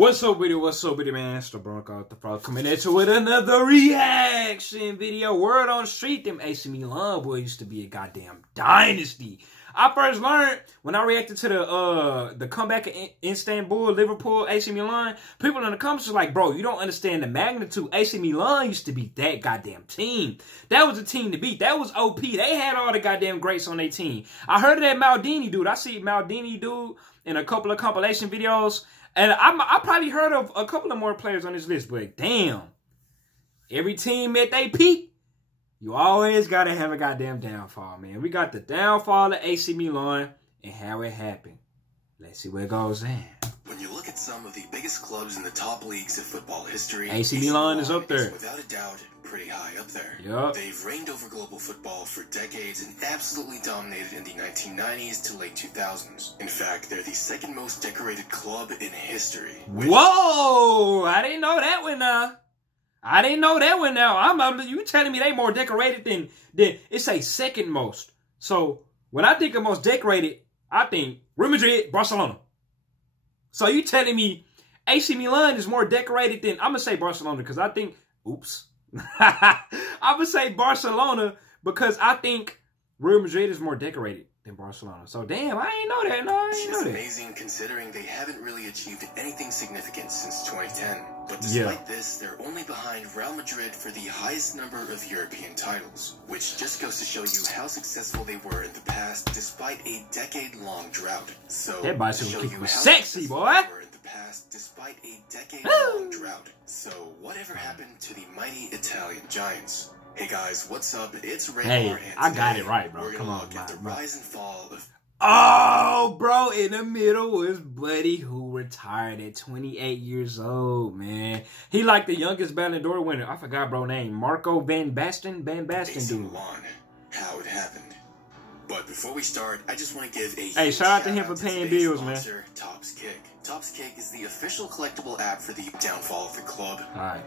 What's up with it? What's up with it, man? It's the Bronco the Frog coming at you with another reaction video. Word on the street, them AC Milan boy used to be a goddamn dynasty. I first learned when I reacted to the comeback in Istanbul, Liverpool, AC Milan. People in the comments were like, bro, you don't understand the magnitude. AC Milan used to be that goddamn team. That was a team to beat. That was OP. They had all the goddamn greats on their team. I heard of that Maldini dude. I see Maldini dude in a couple of compilation videos. And I probably heard of a couple of more players on this list, but damn. Every team at they peak, you always got to have a goddamn downfall, man. We got the downfall of AC Milan and how it happened. Let's see where it goes in. When you look at some of the biggest clubs in the top leagues of football history, AC Milan is up there. Without a doubt, pretty high up there. Yep. They've reigned over global football for decades and absolutely dominated in the 1990s to late 2000s. In fact, they're the second most decorated club in history. Whoa! I didn't know that one now. I didn't know that one now. You telling me they more decorated than it's a second most. So when I think of most decorated, I think Real Madrid, Barcelona. So you telling me AC Milan is more decorated than, I'm going to say Barcelona because I think, oops. I'm going to say Barcelona because I think Real Madrid is more decorated than Barcelona. So damn, I ain't know that. No, I ain't know that. It's amazing considering they haven't really achieved anything significant since 2010. But despite this, they're only behind Real Madrid for the highest number of European titles, which just goes to show you how successful they were in the past despite a decade-long drought. So that bicycle kick was sexy, boy. Despite a decade-long drought. So whatever happened to the mighty Italian giants? Hey guys, what's up? It's Ray. Hey, I got it right, bro. Come on, look at the rise and fall of. Oh, bro, in the middle was Buddy, who retired at 28 years old, man. He like the youngest Ballon d'Or winner. I forgot, bro, name. Marco Van Basten? Van Basten, dude. How it happened. But before we start, I just want to give a hey, shout out to him for paying bills, man. Topps Kick. Topps Kick is the official collectible app for the downfall of the club. All right.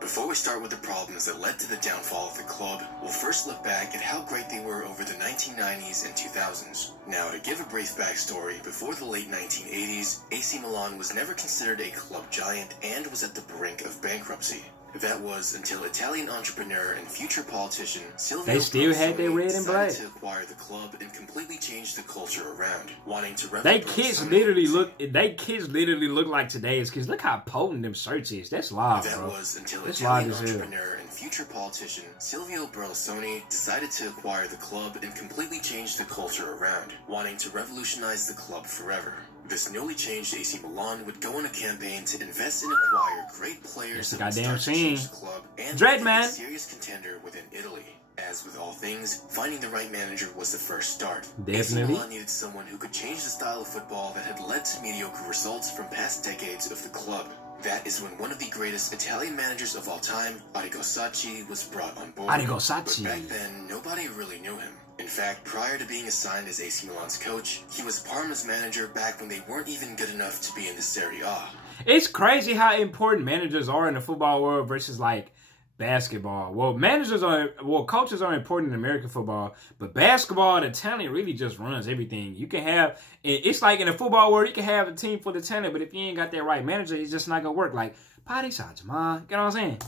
Before we start with the problems that led to the downfall of the club, we'll first look back at how great they were over the 1990s and 2000s. Now, to give a brief backstory, before the late 1980s, AC Milan was never considered a club giant and was at the brink of bankruptcy. That was until Italian entrepreneur and future politician Silvio decided to acquire the club and completely change the culture around, wanting to They kids literally look like today's kids. Look how potent them shirts is. That's live, bro. That was until Italian entrepreneur and future politician Silvio Berlusconi decided to acquire the club and completely change the culture around, wanting to revolutionize the club forever. This newly changed AC Milan would go on a campaign to invest and acquire great players that would start to change the club and be a serious contender within Italy. As with all things, finding the right manager was the first start. AC Milan needed someone who could change the style of football that had led to mediocre results from past decades of the club. That is when one of the greatest Italian managers of all time, Arrigo Sacchi, was brought on board. Arrigo Sacchi. But back then, nobody really knew him. In fact, prior to being assigned as AC Milan's coach, he was Parma's manager back when they weren't even good enough to be in the Serie A. It's crazy how important managers are in the football world versus like basketball. Well, coaches are important in American football, but basketball, the talent really just runs everything. You can have, it's like in the football world, you can have a team full of talent, but if you ain't got that right manager, it's just not gonna work. Like, party sides, man. You know what I'm saying?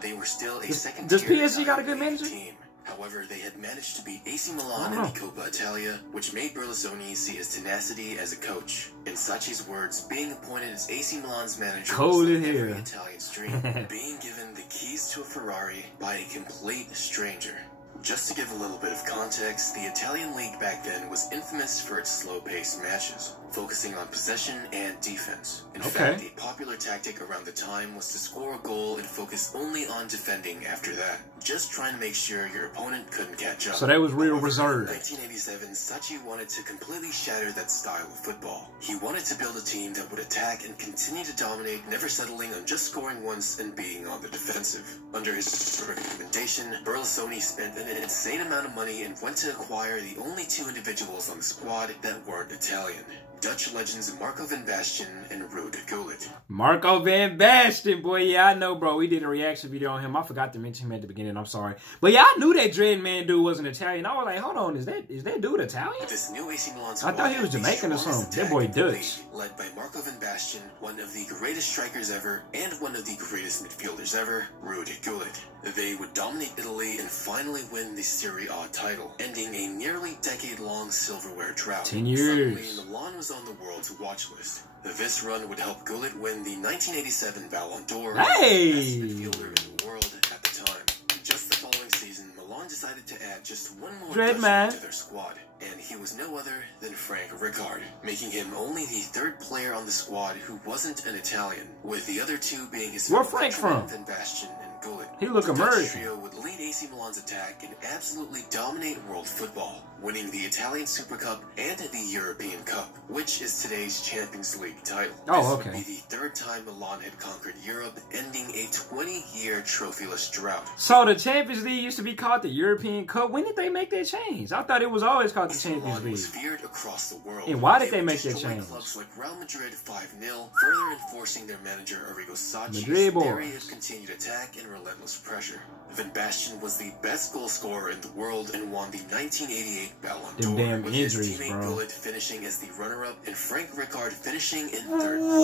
They were still a second. Does PSG got a good manager? Team. However, they had managed to beat AC Milan in the Coppa Italia, which made Berlusconi see his tenacity as a coach. In Sacchi's words, being appointed as AC Milan's manager was like every Italian's dream, being given the keys to a Ferrari by a complete stranger. Just to give a little bit of context, the Italian league back then was infamous for its slow-paced matches, focusing on possession and defense. In fact, a popular tactic around the time was to score a goal and focus only on defending after that, just trying to make sure your opponent couldn't catch up. So that was real reserved. In 1987, Sacchi wanted to completely shatter that style of football. He wanted to build a team that would attack and continue to dominate, never settling on just scoring once and being on the defensive. Under his recommendation, Berlusconi spent an insane amount of money and went to acquire the only two individuals on the squad that weren't Italian. Dutch legends Marco van Basten and Ruud Gullit. Marco van Basten, boy, yeah, I know, bro. We did a reaction video on him. I forgot to mention him at the beginning. I'm sorry, but yeah, I knew that Dread Man dude wasn't Italian. I was like, hold on, is that dude Italian? This new AC Milan squad, I thought he was Jamaican or something. That boy Dutch. Led by Marco van Basten, one of the greatest strikers ever and one of the greatest midfielders ever, Ruud Gullit. They would dominate Italy and finally win the Serie A title, ending a nearly decade-long silverware drought. 10 years. Suddenly, Milan was on the world's watch list. This run would help Gullit win the 1987 Ballon d'Or, hey, best midfielder in the world at the time. Just the following season, Milan decided to add just one more Dutchman to their squad, and he was no other than Frank Rijkaard, making him only the third player on the squad who wasn't an Italian, with the other two being his where Frank from? Van Basten and Gullit. He look the American. Dutch trio would lead AC Milan's attack and absolutely dominate world football, winning the Italian Super Cup and the European Cup, which is today's Champions League title. Oh, this okay. would be the third time Milan had conquered Europe, ending a 20-year trophyless drought. So the Champions League used to be called the European Cup. When did they make that change? I thought it was always called the Champions Milan League. was feared across the world. And why did they make that change? Clubs like Real Madrid 5-0, further enforcing their manager Arrigo Sacchi's theory of continued attack and relentless pressure. Van Basten was the best goal scorer in the world and won the 1988 Ballon d'Or, damn with injuries, his teammate bro. Gullit finishing as the runner-up and Frank Rijkaard finishing in third place.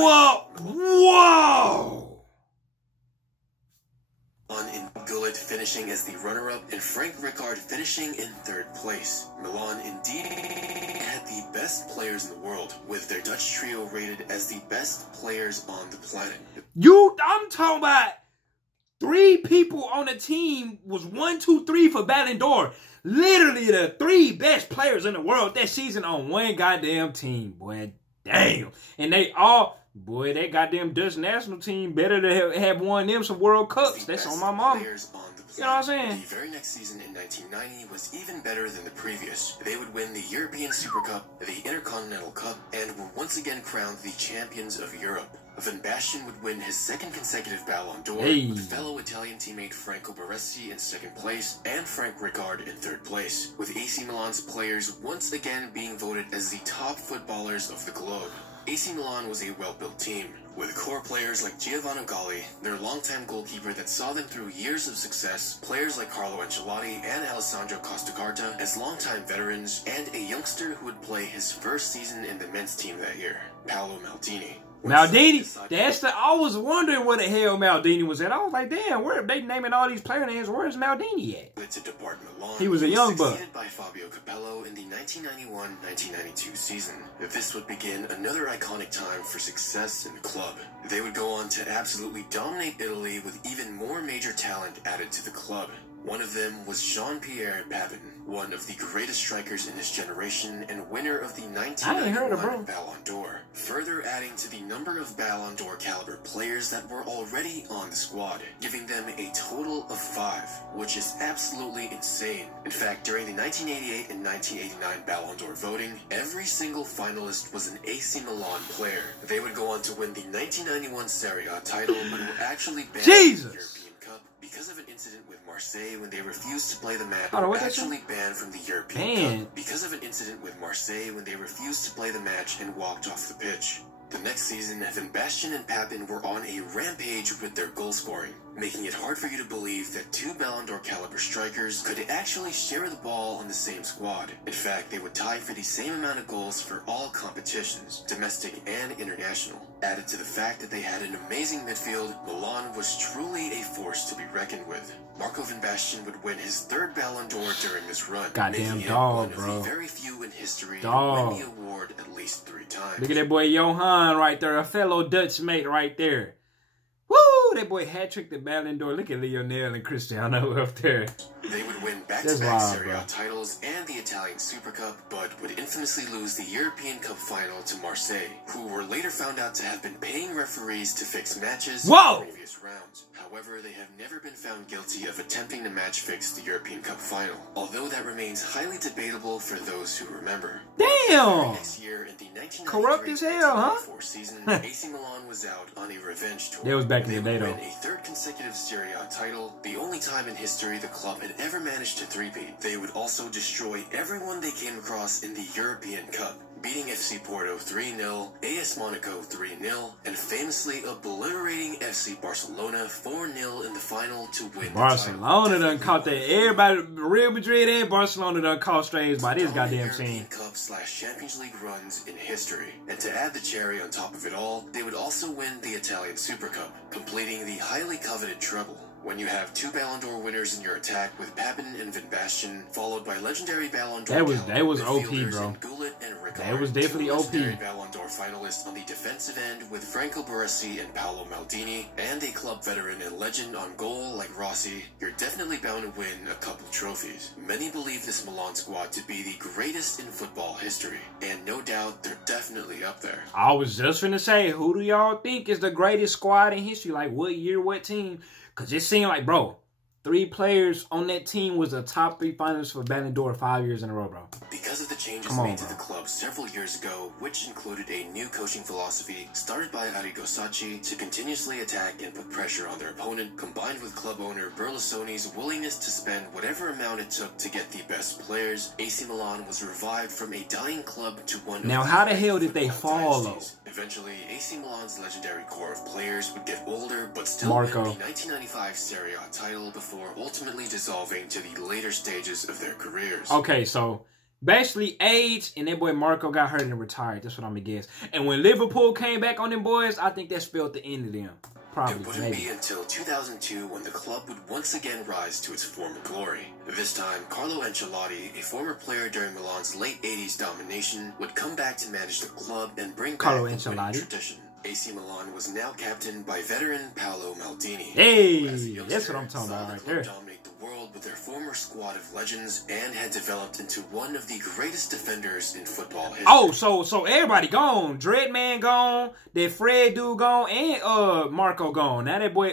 Whoa! Gullit finishing as the runner-up and Frank Rijkaard finishing in third place. Milan indeed had the best players in the world, with their Dutch trio rated as the best players on the planet. I'm talking about 3 people on the team was 1, 2, 3 for Ballon d'Or. Literally the 3 best players in the world that season on one goddamn team, boy. Damn. And they all, boy, that goddamn Dutch national team better to have won them some World Cups. That's on my mama. You know what I'm saying? The very next season in 1990 was even better than the previous. They would win the European Super Cup, the Intercontinental Cup, and were once again crowned the champions of Europe. Van Basten would win his 2nd consecutive Ballon d'Or, with fellow Italian teammate Franco Baresi in 2nd place, and Frank Rijkaard in 3rd place, with AC Milan's players once again being voted as the top footballers of the globe. AC Milan was a well-built team, with core players like Giovanni Galli, their longtime goalkeeper that saw them through years of success, players like Carlo Ancelotti and Alessandro Costacarta as longtime veterans, and a youngster who would play his first season in the men's team that year, Paolo Maldini. I was wondering where the hell Maldini was at. I was like, damn, where are they naming all these player names? Where's Maldini at? To depart Milan, he was a young buck. Succeeded by Fabio Capello in the 1991-1992 season. This would begin another iconic time for success in the club. They would go on to absolutely dominate Italy with even more major talent added to the club. One of them was Jean-Pierre Papin, one of the greatest strikers in his generation and winner of the 1991 Ballon d'Or, further adding to the number of Ballon d'Or caliber players that were already on the squad, giving them a total of 5, which is absolutely insane. In fact, during the 1988 and 1989 Ballon d'Or voting, every single finalist was an AC Milan player. They would go on to win the 1991 Serie A title, but were actually banned from the European Cup because of an incident with Marseille when they refused to play the match. Actually banned from the European Cup because of an incident with Marseille when they refused to play the match and walked off the pitch. The next season, Van Basten and Papin were on a rampage with their goal scoring, making it hard for you to believe that 2 Ballon d'Or caliber strikers could actually share the ball on the same squad. In fact, they would tie for the same amount of goals for all competitions, domestic and international. Added to the fact that they had an amazing midfield, Milan was truly a force to be reckoned with. Marco van Basten would win his 3rd Ballon d'Or during this run, goddamn making dog, him one bro. of the very few in history to win the award at least 3 times. Look at that boy Johan right there, a fellow Dutch mate right there. Woo! That boy hat-tricked the Ballon d'Or. Look at Lionel and Cristiano up there. They would win back-to-back Serie A titles and the Italian Super Cup, but would infamously lose the European Cup final to Marseille, who were later found out to have been paying referees to fix matches in previous rounds. However, they have never been found guilty of attempting to match fix the European Cup final, although that remains highly debatable for those who remember. Damn! Next year, in the 1993 corrupt as hell, huh? season, AC Milan was out on a revenge tour. That was back in the day, They though. would win a 3rd consecutive Serie A title, the only time in history the club had ever managed to three-peat. They would also destroy everyone they came across in the European Cup, beating FC Porto 3-0, AS Monaco 3-0, and famously obliterating FC Barcelona 4-0 in the final to win Barcelona done caught that. Everybody, Real Madrid and Barcelona done caught strays by this goddamn team. Cup/Champions League runs in history. And to add the cherry on top of it all, they would also win the Italian Super Cup, completing the highly coveted treble. When you have 2 Ballon d'Or winners in your attack with Papin and Van Basten, followed by legendary Ballon d'Or that was OP, bro. That was definitely OP. Ballon d'Or finalists on the defensive end with Franco Baresi and Paolo Maldini, and a club veteran and legend on goal like Rossi, you're definitely bound to win a couple trophies. Many believe this Milan squad to be the greatest in football history, and no doubt they're definitely up there. I was just finna say, who do y'all think is the greatest squad in history? Like, what year, what team? Because it seemed like, bro, 3 players on that team was the top 3 finalists for Ballon d'Or 5 years in a row, bro. Because of the changes made to the club several years ago, which included a new coaching philosophy started by Arrigo Sacchi to continuously attack and put pressure on their opponent, combined with club owner Berlusconi's willingness to spend whatever amount it took to get the best players, AC Milan was revived from a dying club to one. Now, how the hell did they fall, though? Eventually, AC Milan's legendary core of players would get older, but still win the 1995 Serie A title before ultimately dissolving to the later stages of their careers. Okay, so basically age and that boy Marco got hurt and retired. That's what I'm gonna guess. And when Liverpool came back on them boys, I think that spelled the end of them. Probably. It wouldn't be until 2002 when the club would once again rise to its former glory. This time, Carlo Ancelotti, a former player during Milan's late 80s domination, would come back to manage the club and bring back the winning tradition. AC Milan was now captained by veteran Paolo Maldini. Hey, that's what I'm talking about right there. Dominate the world with their former squad of legends and had developed into one of the greatest defenders in football history. Oh, so everybody gone. Dreadman gone. That Fred dude gone, and Marco gone. Now that boy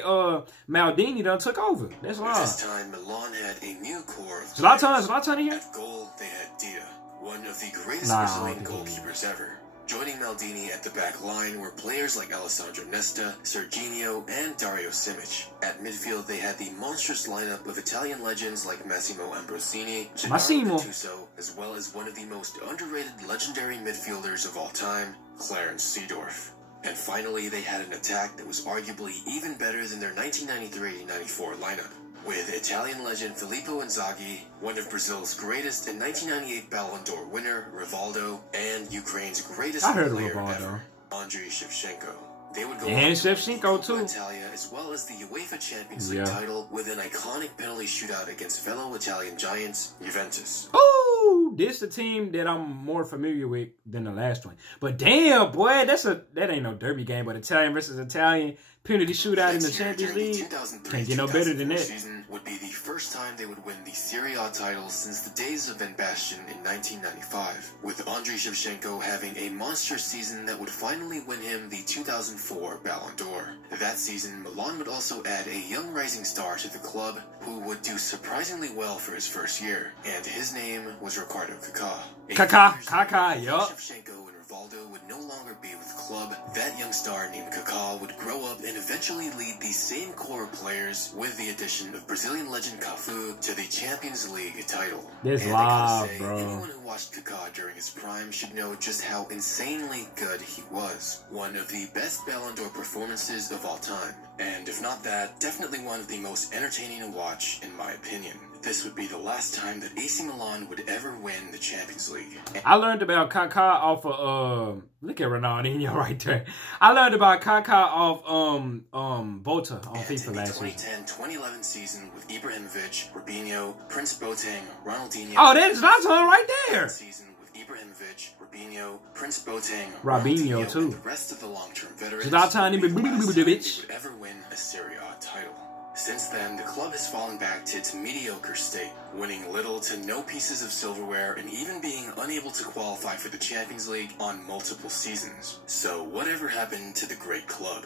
Maldini done took over. That's wild. This time, Milan had a new core of Zlatan here? At goal, they had Dia, one of the greatest Brazilian goalkeepers ever. Joining Maldini at the back line were players like Alessandro Nesta, Serginho, and Dario Simic. At midfield, they had the monstrous lineup of Italian legends like Massimo Ambrosini, Gennaro Gattuso, as well as one of the most underrated legendary midfielders of all time, Clarence Seedorf. And finally, they had an attack that was arguably even better than their 1993-94 lineup, with Italian legend Filippo Inzaghi, one of Brazil's greatest and 1998 Ballon d'Or winner, Rivaldo, and Ukraine's greatest player ever, Andriy Shevchenko. They would go on to win Italia as well as the UEFA Champions League title with an iconic penalty shootout against fellow Italian giants, Juventus. Oh, this is the team that I'm more familiar with than the last one. But damn, boy, that ain't no derby game, but Italian versus Italian penalty shootout in the Champions League. Can't get no better than that. Season would be the first time they would win the Serie A title since the days of Van Basten in 1995, with Andriy Shevchenko having a monstrous season that would finally win him the 2004 Ballon d'Or. That season, Milan would also add a young rising star to the club who would do surprisingly well for his first year, and his name was Ricardo Kaká. Yup. Shevchenko and Rivaldo would no longer be with the club. That young star named Kaká would grow up and eventually lead the same core of players with the addition of Brazilian legend Cafu to the Champions League title. This live, bro. Anyone who watched Kaká during his prime should know just how insanely good he was. One of the best Ballon d'Or performances of all time. And if not that, definitely one of the most entertaining to watch, in my opinion. This would be the last time that AC Milan would ever win the Champions League. I learned about Kaká off of look at Ronaldinho right there. I learned about Kaká off Bota on FIFA last week. In the 2010-2011 season with Ibrahimovic, Robinho, Prince Boateng, Ronaldinho. Oh, that's Zlatan right there. Season with Ibrahimovic, Robinho, Prince Boateng, Robinho too. And the rest of the long-term veterans. Zlatan would ever win a Serie A title. Since then, the club has fallen back to its mediocre state, winning little to no pieces of silverware and even being unable to qualify for the Champions League on multiple seasons. So whatever happened to the great club?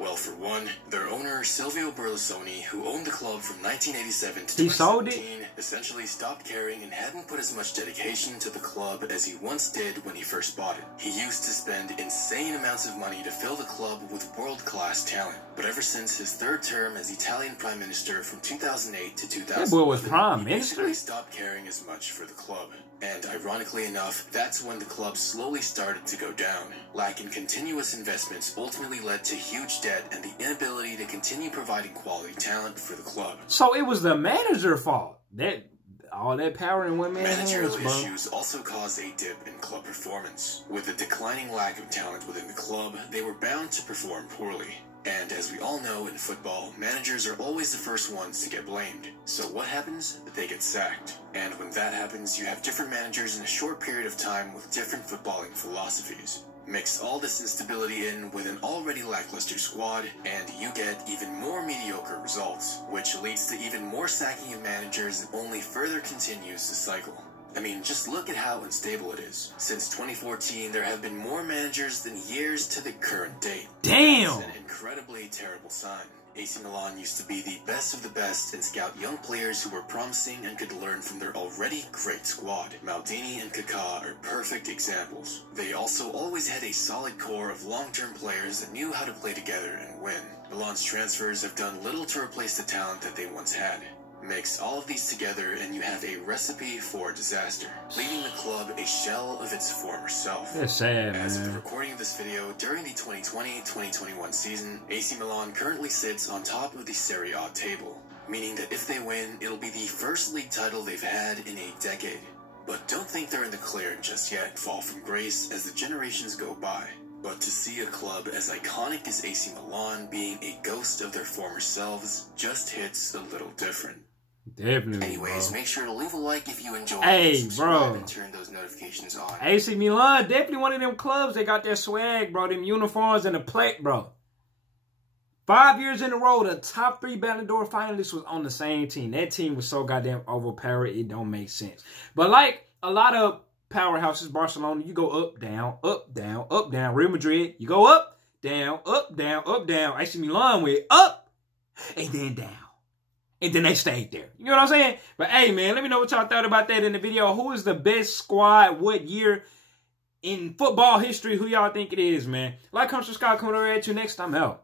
Well, for one, their owner, Silvio Berlusconi, who owned the club from 1987 to 2017, essentially stopped caring and hadn't put as much dedication to the club as he once did when he first bought it. He used to spend insane amounts of money to fill the club with world-class talent. But ever since his third term as Italian Prime Minister from 2008 to 2011, that boy was Prime Minister? He stopped caring as much for the club. And ironically enough, that's when the club slowly started to go down. Lack in continuous investments ultimately led to huge debt and the inability to continue providing quality talent for the club. So it was the manager's fault. All that power in one man's hands, Managerial bro. issues also caused a dip in club performance. With the declining lack of talent within the club, they were bound to perform poorly. And as we all know in football, managers are always the first ones to get blamed. So what happens? They get sacked. And when that happens, you have different managers in a short period of time with different footballing philosophies. Mix all this instability in with an already lackluster squad, and you get even more mediocre results, which leads to even more sacking of managers and only further continues the cycle. I mean, just look at how unstable it is. Since 2014, there have been more managers than years to the current date. Damn! That's an incredibly terrible sign. AC Milan used to be the best of the best and scout young players who were promising and could learn from their already great squad. Maldini and Kaká are perfect examples. They also always had a solid core of long-term players that knew how to play together and win. Milan's transfers have done little to replace the talent that they once had. Mix all of these together and you have a recipe for disaster, leaving the club a shell of its former self. That's sad, As of the man. recording of this video, during the 2020-2021 season, AC Milan currently sits on top of the Serie A table, meaning that if they win, it'll be the first league title they've had in a decade. But don't think they're in the clear just yet, fall from grace as the generations go by. But to see a club as iconic as AC Milan being a ghost of their former selves just hits a little different. Definitely, Anyways, bro. make sure to leave a like if you enjoyed. Hey, subscribe bro. and turn those notifications on. AC Milan, definitely one of them clubs. They got their swag, bro. Them uniforms and the plate, bro. 5 years in a row, the top 3 Ballon d'Or finalists was on the same team. That team was so goddamn overpowered, it don't make sense. But like a lot of powerhouses, Barcelona, you go up, down, up, down, up, down. Real Madrid, you go up, down, up, down, up, down. AC Milan went up and then down. And then they stayed there. You know what I'm saying? But hey, man, let me know what y'all thought about that in the video. Who is the best squad? What year in football history? Who y'all think it is, man? Like, comment, subscribe, comment, or add to next time out.